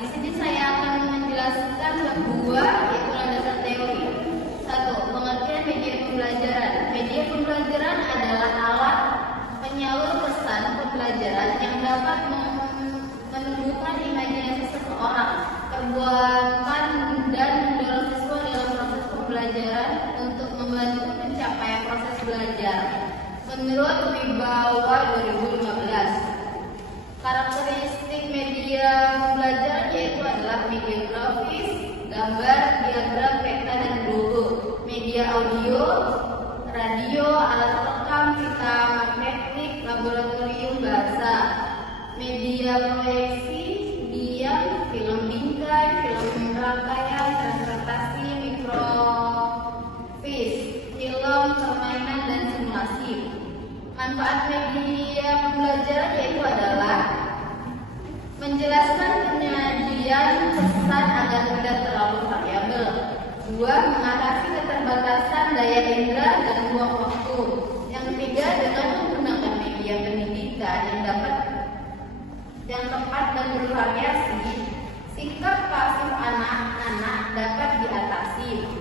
Di sini saya akan menjelaskan dua, yaitu landasan teori. Satu, pengertian media pembelajaran. Media pembelajaran adalah alat penyalur pesan pembelajaran yang dapat menumbuhkan imajinasi seseorang, perbuatan dan mendorong siswa dalam proses pembelajaran untuk membantu pencapaian proses belajar. Menurut Wibawa 2015. Karakteristik media pembelajaran yaitu adalah media grafis, gambar, diagram, peta, dan logo, media audio, radio, alat rekam, pita magnetik, laboratorium bahasa, media proyeksi, diam, film bingkai, film rangkaian, transportasi, mikrofis, film, permainan, dan simulasi. Manfaat media pembelajaran yaitu adalah menjelaskan penyajian pesan agar tidak terlalu variabel. Dua, mengatasi keterbatasan daya indera dan ruang waktu. Yang ketiga, dengan menggunakan media pendidikan yang tepat dan bervariasi, sikap pasif anak-anak dapat diatasi.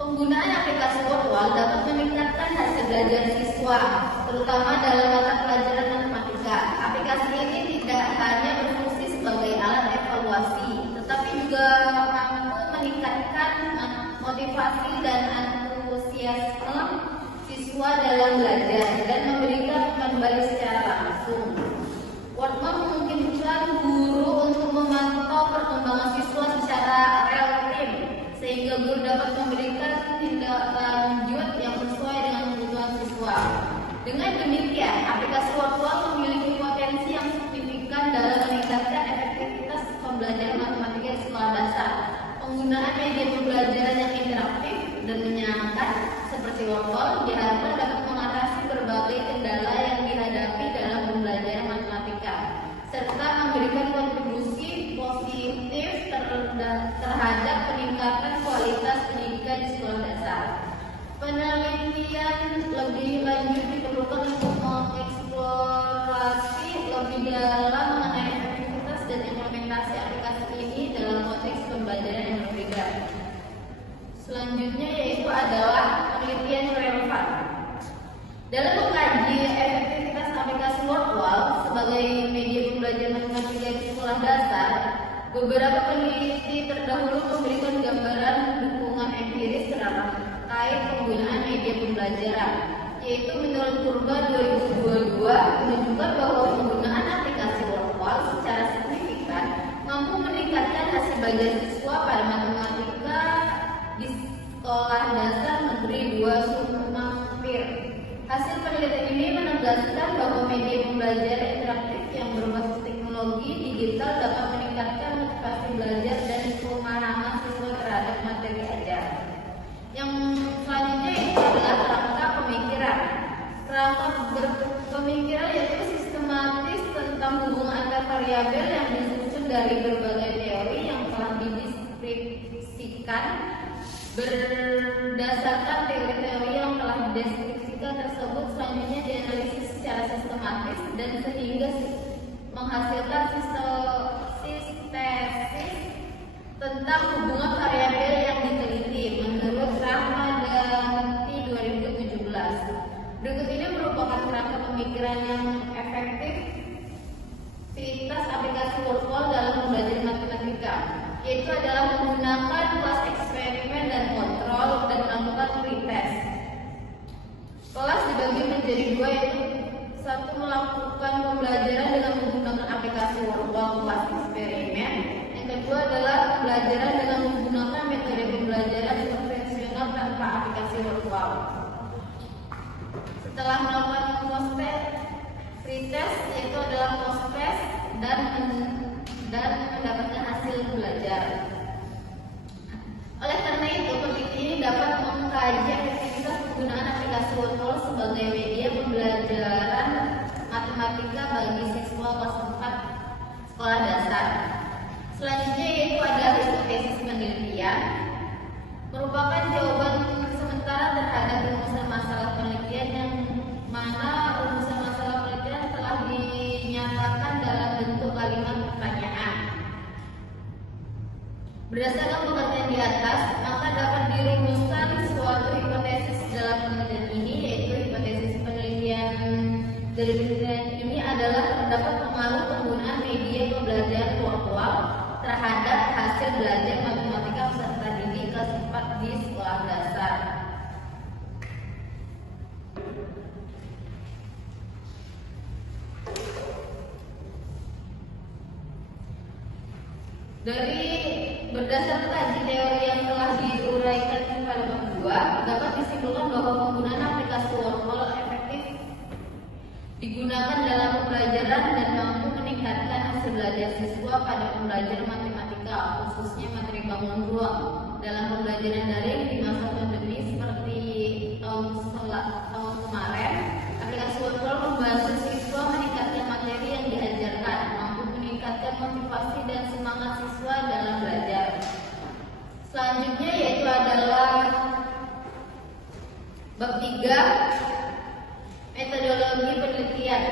Penggunaan aplikasi virtual dapat meningkatkan hasil belajar siswa, terutama dalam mata pelajaran matematika. Aplikasi ini tidak hanya berfungsi sebagai alat evaluasi, tetapi juga mampu meningkatkan motivasi dan antusiasme siswa dalam belajar dan memberikan kembali secara langsung. Workbook memungkinkan guru untuk memantau perkembangan siswa secara real time, sehingga guru dapat memberikan tindak lanjut yang sesuai dengan kebutuhan siswa. Dengan demikian, aplikasi virtual memiliki potensi yang signifikan dalam meningkatkan efektivitas pembelajaran matematika di sekolah dasar. Penggunaan media pembelajaran yang interaktif dan menyenangkan seperti virtual diharapkan dapat mengatasi berbagai kendala yang dihadapi dalam pembelajaran matematika, serta memberikan kontribusi positif terhadap peningkatan kualitas pendidikan di sekolah dasar. Penelitian lebih lanjut diperlukan untuk mengeksplorasi lebih dalam mengenai efektivitas dan implementasi aplikasi ini dalam konteks pembelajaran yang berbeda. Selanjutnya yaitu adalah penelitian relevan. Dalam mengkaji efektivitas aplikasi virtual sebagai media pembelajaran matematika di sekolah dasar, beberapa peneliti terdahulu memberikan gambaran dukungan empiris terkait penggunaan media pembelajaran, yaitu menurut kurva 2022 menunjukkan bahwa penggunaan aplikasi virtual secara signifikan mampu meningkatkan hasil belajar siswa pada matematika di sekolah dasar negeri 2 Sumampir. Hasil penelitian ini menegaskan bahwa media pembelajaran interaktif yang berbasis teknologi digital dapat meningkatkan motivasi belajar dan pemahaman siswa terhadap materi ajar. Yang selanjutnya itu adalah kerangka pemikiran. Kerangka pemikiran yaitu sistematis tentang hubungan antar variabel yang disusun dari berbagai teori yang telah dideskripsikan. Berdasarkan teori-teori yang telah dideskripsikan tersebut, selanjutnya dianalisis secara sistematis dan sehingga menghasilkan sintesis tentang hubungan variabel yang diteliti menurut Rahmadani 2017. Berikut ini merupakan kerangka pemikiran yang efektif aplikasi virtual dalam pembelajaran matematika, yaitu adalah menggunakan kelas eksperimen dan kontrol dan melakukan pretest. Kelas dibagi menjadi dua, yaitu satu melakukan pembelajaran dengan menggunakan aplikasi virtual kelas eksperimen. Yang kedua adalah pembelajaran dengan menggunakan metode pembelajaran konvensional tanpa aplikasi virtual. Setelah melakukan pretest, yaitu adalah post-test dan mendapatkan hasil belajar. Oleh karena itu, peneliti ini dapat mengkaji efektivitas penggunaan aplikasi virtual sebagai media pembelajaran matematika bagi siswa kelas 4 sekolah dasar. Selanjutnya yaitu ada hipotesis penelitian. dari penelitian ini adalah terdapat pengaruh penggunaan media pembelajaran virtual terhadap hasil belajar matematika peserta didik kelas 4 di sekolah dasar. Dari berdasarkan kaji teori yang telah diuraikan pada bab 2, dapat disimpulkan bahwa penggunaan aplikasi virtual efektif digunakan dalam pembelajaran dan mampu meningkatkan hasil belajar siswa pada pembelajaran matematika, khususnya materi bangun ruang. Dalam pembelajaran daring di masa pandemi seperti tahun kemarin, aplikasi virtual membantu siswa meningkatkan materi yang diajarkan, mampu meningkatkan motivasi dan semangat siswa dalam belajar. Selanjutnya yaitu adalah bab 3, metodologi penelitian.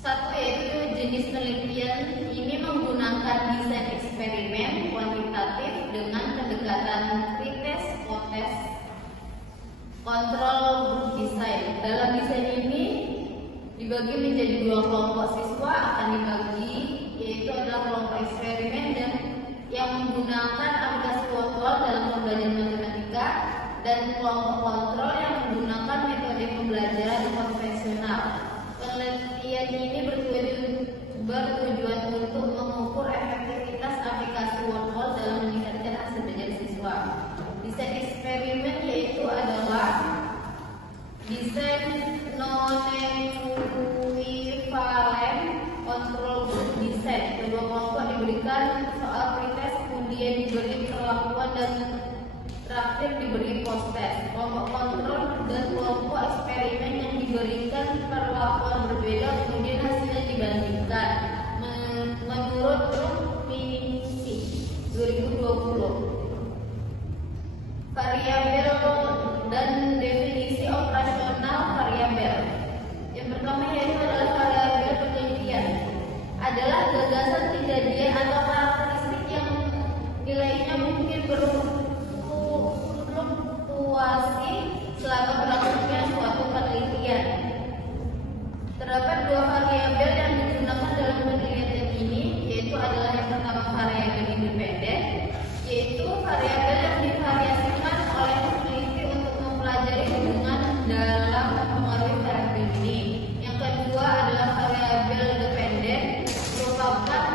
Satu yaitu jenis penelitian ini menggunakan desain eksperimen kuantitatif dengan pendekatan pretest, post-test, kontrol group design. Dalam desain ini dibagi menjadi 2 kelompok siswa akan dibagi, yaitu adalah kelompok eksperimen dan yang menggunakan aplikasi virtual dalam pembelajaran matematika, dan kelompok kontrol yang menggunakan metode pembelajaran konvensional. Penelitian ini bertujuan untuk mengukur efektivitas aplikasi virtual dalam meningkatkan hasil belajar siswa. Desain eksperimen yaitu adalah desain non-equivalent control group design. Kedua kelompok diberikan soal pretest, kemudian diberi perlakuan dan terakhir diberi post-test. Kelompok kontrol dan kelompok eksperimen yang diberikan perlakuan berbeda, kemudian hasilnya dibandingkan. Menurut Minimisi 2020, variabel dan definisi operasional variabel. Yang pertama yaitu adalah variabel penelitian, adalah gagasan kejadian atau karakteristik yang nilainya mungkin berfluktuasi selama berlangsungnya suatu penelitian. Terdapat 2 variabel yang digunakan dalam penelitian ini, yaitu adalah yang pertama variabel independen, yaitu variabel yang divariasikan oleh peneliti untuk mempelajari hubungan dalam mempengaruhi variabel ini. Yang kedua adalah variabel dependen, merupakan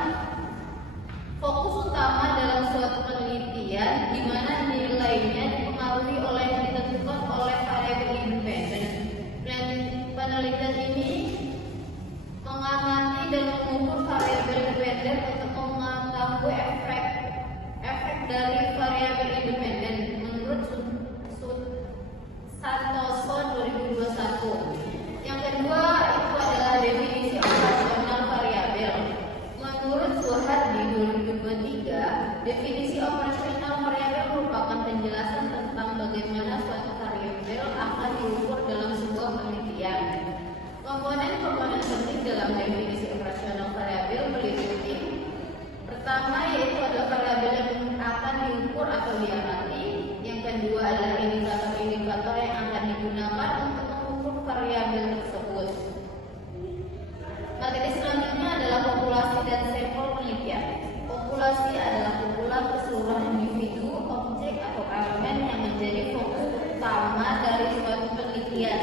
fokus utama dalam suatu penelitian di mana nilainya dipengaruhi oleh yang ditentukan oleh variabel independen. Dan penelitian ini mengamati dan mengukur variabel dependen untuk mengetahui efek dari variabel independen menurut Santoso 2021. Yang kedua itu adalah definisi operasional variabel. Menurut Suhardi 2023, definisi operasional variabel merupakan penjelasan tentang bagaimana suatu variabel akan diukur dalam sebuah penelitian. Komponen-komponen penting dalam definisi operasional variabel meliputi: pertama yaitu adalah variabel yang akan diukur atau diamati. Yang kedua adalah indikator-indikator yang akan digunakan untuk mengukur variabel tersebut. Materi selanjutnya adalah populasi dan sampel penelitian. Populasi adalah kumpulan keseluruhan individu, objek atau elemen yang menjadi fokus utama dari suatu penelitian,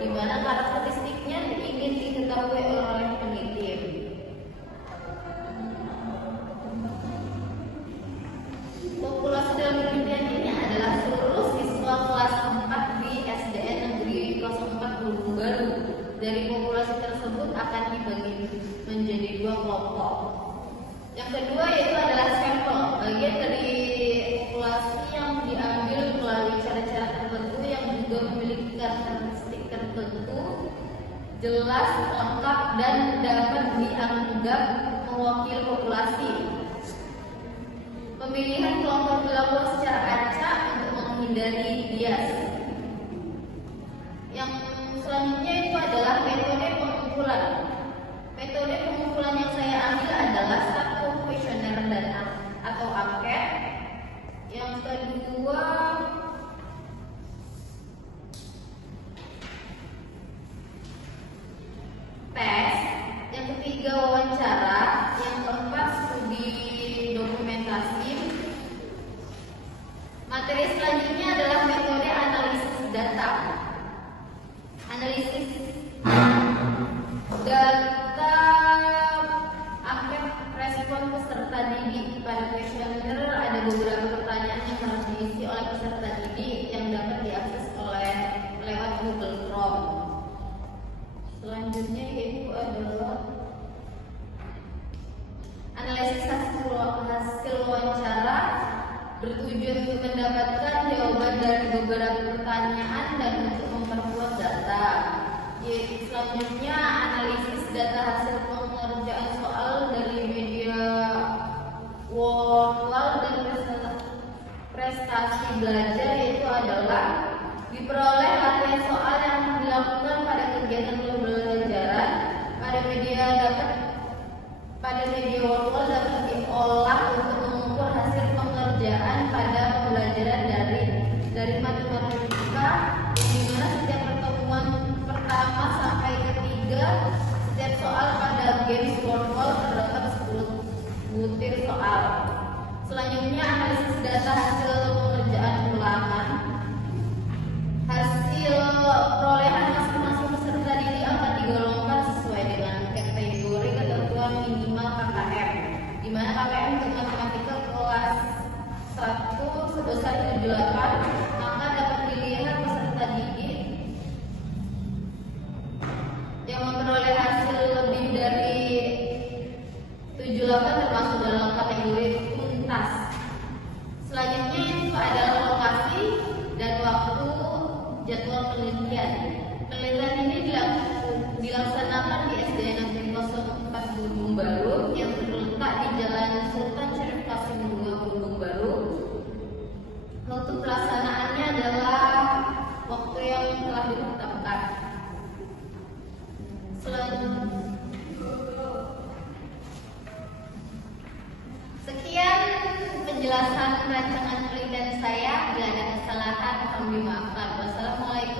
di mana karakteristiknya ingin diketahui oleh peneliti. Populasi dalam penelitian ini adalah seluruh siswa kelas 4 di SDN Negeri 04 Gunung Baru. Dari populasi tersebut akan dibagi menjadi 2 kelompok. Yang kedua yaitu adalah sampel, bagian dari populasi yang diambil melalui cara-cara tertentu yang juga memiliki karakteristik tertentu, jelas, lengkap, dan dapat dianggap mewakili populasi. Pemilihan kelompok dilakukan secara acak untuk menghindari bias. Yang selanjutnya itu adalah metode pengumpulan. Metode pengumpulan yang saya ambil adalah satu kuesioner dan atau angket. Yang kedua Materi selanjutnya adalah metode analisis data. Analisis data angket respon peserta didik. Pada kuesioner ada beberapa pertanyaan yang harus diisi oleh peserta didik yang dapat diakses lewat Google Chrome. Selanjutnya yaitu adalah analisis hasil wawancara, bertujuan untuk mendapatkan jawaban dari beberapa pertanyaan dan untuk memperkuat data. Yaitu selanjutnya analisis data hasil pengerjaan soal dari media virtual dan prestasi belajar, yaitu adalah diperoleh latihan soal yang dilakukan pada kegiatan pembelajaran pada media virtual dapat diolah untuk mengukur hasil pengerjaan pada pembelajaran dari matematika, di mana setiap pertemuan pertama sampai ketiga setiap soal pada games virtual terdapat 10 butir soal. Selanjutnya analisis data hasil pengerjaan ulangan. Hasil perolehan masing-masing peserta didik akan digolongkan sesuai dengan kategori ketentuan minimal KKM, di mana KKM untuk matematika kelas 1 sebesar 78, maka dapat dilihat peserta didik yang memperoleh hasil lebih dari 78 termasuk dalam kategori tuntas. Selanjutnya itu adalah lokasi dan waktu jadwal penelitian. Penelitian ini dilaksanakan di SDN Negeri 04 Gunung Baru yang terletak di Jalan Sultan Syarif Qasim 2 Gunung Baru. Waktu pelaksanaannya adalah waktu yang telah ditetapkan. Sekian penjelasan rancangan penelitian saya. Bila ada kesalahan, mohon dimaafkan. Wassalamualaikum.